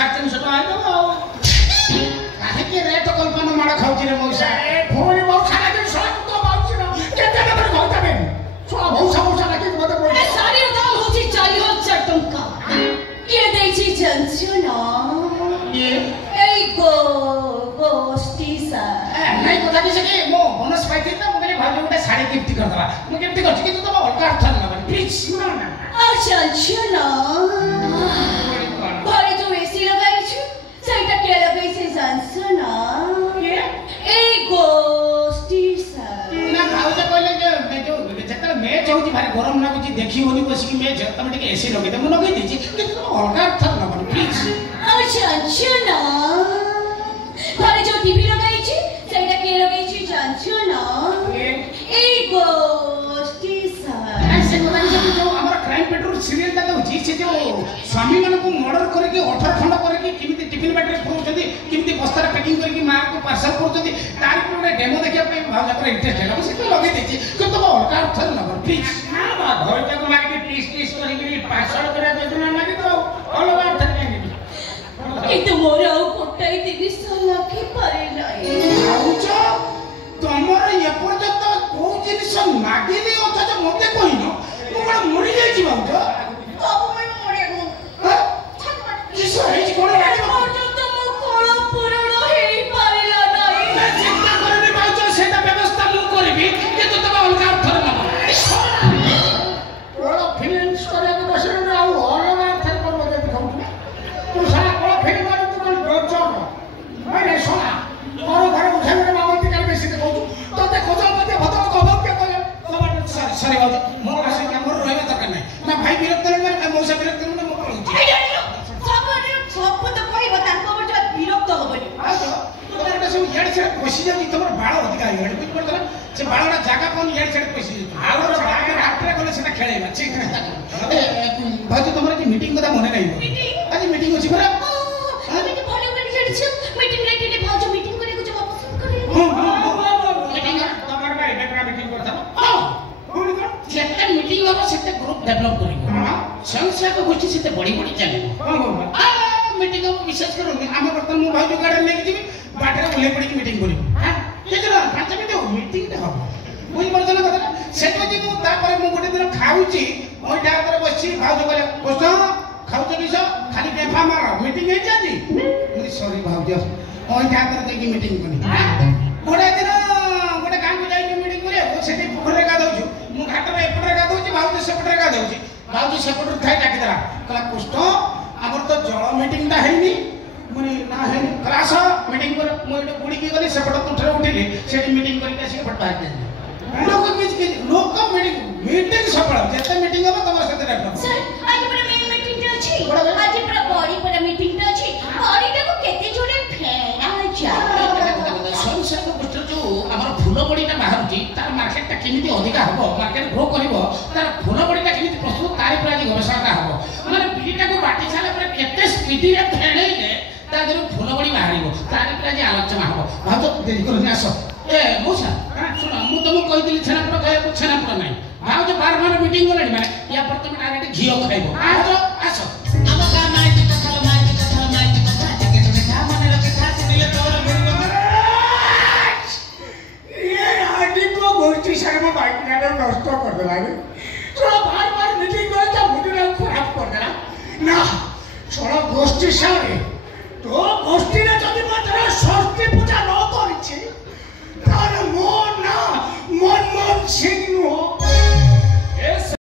350 टका आइदो काहे के रेट कल्पना माडा खाउची रे मौसा फोन मौसा लागे सब तो बाउची न केते नंबर कहता बे सो मौसा लागे मते बोल ए सारी दाम होची 40,000 टका के देछि जंछु न ये এই গোষ্ঠী স্যার নাই কথা দিছে কি মো बोनस পাইছি না মনে ভাবি গোটে শাড়ি গিফট कर दवा मु गिफ्ट करछि कि तो अलगा अर्थ ना प्लीज ना जंछु न ঘরে जो एसी लगाइछु সেইটা কে লাগাইছে জানছো না এই গোষ্ঠী স্যার ना भाउज कहले जे जो जेतले मैच होती भारी गरम लागुची देखी होनी बसी कि मैच तमे टिके एसी लगे दे मु लगे दिछि कि तो अलगा अर्थ ना प्लीज জানছো না ঘরে जो टीवी लगाइछु সেইটা কে লাগাইছে জানছো না এই গোষ্ঠী স্যার ऐसे কথা कि जो हमर क्राइम पेट्रोल सीरियल ता होची से जो स्वामी मन को मर्डर करके 18 खंड करके किमिति टिफिन बैटरी पुरउछथि किमिति बस्तार पैकिंग करके मां को पार्सल करछथि तार पर डेमो देखिया पे भाव जाकर इंटरेस्ट है से तो लगे देछि कि तो अलगा अर्थ ना प्लीज ना बा घर तक मार के टीस करके पार्सल करा दे ना लगे तो अलगा अर्थ नहीं কিন্তু মোর আউ কোটাই 30 লাখ পারে নাই ভাউজ তোমার এ পর্যন্ত কোন জিনিস মাগিনি অথচ মতে কইনো মু মরি যাইছি ভাউজ বাবু মই মরে গো কিসো হেজি কোন লাগি পর্যন্ত মো কোন পূরণ হেই পারিলা নাই চিন্তা করনি ভাউজ সেটা ব্যবস্থা মু করিবি কিন্তু তুমি অলগা অর্থ না ওরা ফিনান্স করে বসে না আর অলগা অর্থ করব যদি খাউছ তুই সারা কোন ফিল্ম করে তুমি ডরছ না মানে শোনা মোর ঘরে উঠাই মানে মামতি কাল বেশি দেখো তোতে খোঁজার মধ্যে ভদ্র কবক কে কলে সরি সরি ভাউজ মোর কাছে আমার রহিবা দরকার নাই না ভাই বিরক্ত হলে না মৌসা বিরক্ত হলে মো কইছি সব তো কইব তার খবর যা বিরক্ত হবনি তোমরা সব ইয়াড়ে ছেড়ে বসি যাবি তোমার বাড় অধিক হয়ে গেল বুঝ পারছ না সে বাড়টা জায়গা কোন ইয়াড়ে ছেড়ে বসি যাবি আর জায়গা রাত্রে গলে সেটা খেলাইবা ঠিক না ভাউজ তোমার কি মিটিং কথা মনে নাই আজ মিটিং আছে পরা আমি তো ভালো করে জানিছি মিটিং লাইটে ভাউজ মিটিং করে কিছু পছন্দ করে মিটিং তোমার ভাই বেকরা মিটিং করতা যেতে মিটিং হবো সেতে গ্রুপ ডেভেলপ করিব সংখ্যা को गोष्ठी सेते बड़ी बड़ी चलिबो मीटिंग को विशेष करो हम बर्तन मु भाई गार्डन लेके जीबी बाटरे बुले पड़ी मीटिंग करिबो हां केजरा 5 मिनिट मीटिंग दे हबो बुझ परछ ना कथा सेतो जी मु तापर मु गोटे दिन खाउची ओइ डाकर बसछि भाउज कहले दोस्त खाउछ बिस खाली बेफा मार मीटिंग हे जाजी मुरी सॉरी भाउज ओइ डाकर के मीटिंग कनी गोटे दिन गोटे गां को जाई मीटिंग करे सेठी पोखरे गा दउछु मु घाटरे एपटरे गा दउछि भाउज सेपटरे गा दउछि भाउज सेपटरे थाई डाकी देला कहला कुष्ट हमर तो जळ मीटिंग ता हेनी मुनी ना हेनी क्लास मीटिंग कर मु एटे बुडी की गली सेपट तुठरे उठिली सेठी मीटिंग करके आसी फट बाहर दे लोक मीटिंग सफल जेते मीटिंग हो तमर साथे डाक्टर सर आज पूरा मेन मीटिंग अछि आज पूरा बॉडी पूरा मीटिंग अछि बॉडी को केते जोड़े फेरा जा संसार को जो हमर फूल बड़ीटा बाहरची तार मार्केटटा केमिति अधिका हबो मार्केट ग्रो करिवो तार फूल बड़ीटा केमिति प्रस्तुत तारि पर आज गवेषणा हबो माने बीटा को बाटी साले पर केते स्पीडी रे फेणैले ता जरु फूल बड़ी बाहरिवो तारि पर आज आलोचना हबो भाउज देरी करनी आसो ए मोसा सुन मु तुमको कहि दिली छेनापुर खाए को छेनापुर नाही भाउज बार मीटिंग गलडी माने या पर तुम डायरेक्ट घियो खाइबो आसो हम का माइक कथा जके तुमे का माने रखे खास दिले तोर गोष्ठी सारे में बाइक ने नष्ट कर देला रे तो बार मीटिंग में तो मुझे खराब कर देला ना छोड़ा गोष्ठी सारे तो गोष्ठी ने जदी मात्र सरस्वती पूजा न करिछि तार मन सिंह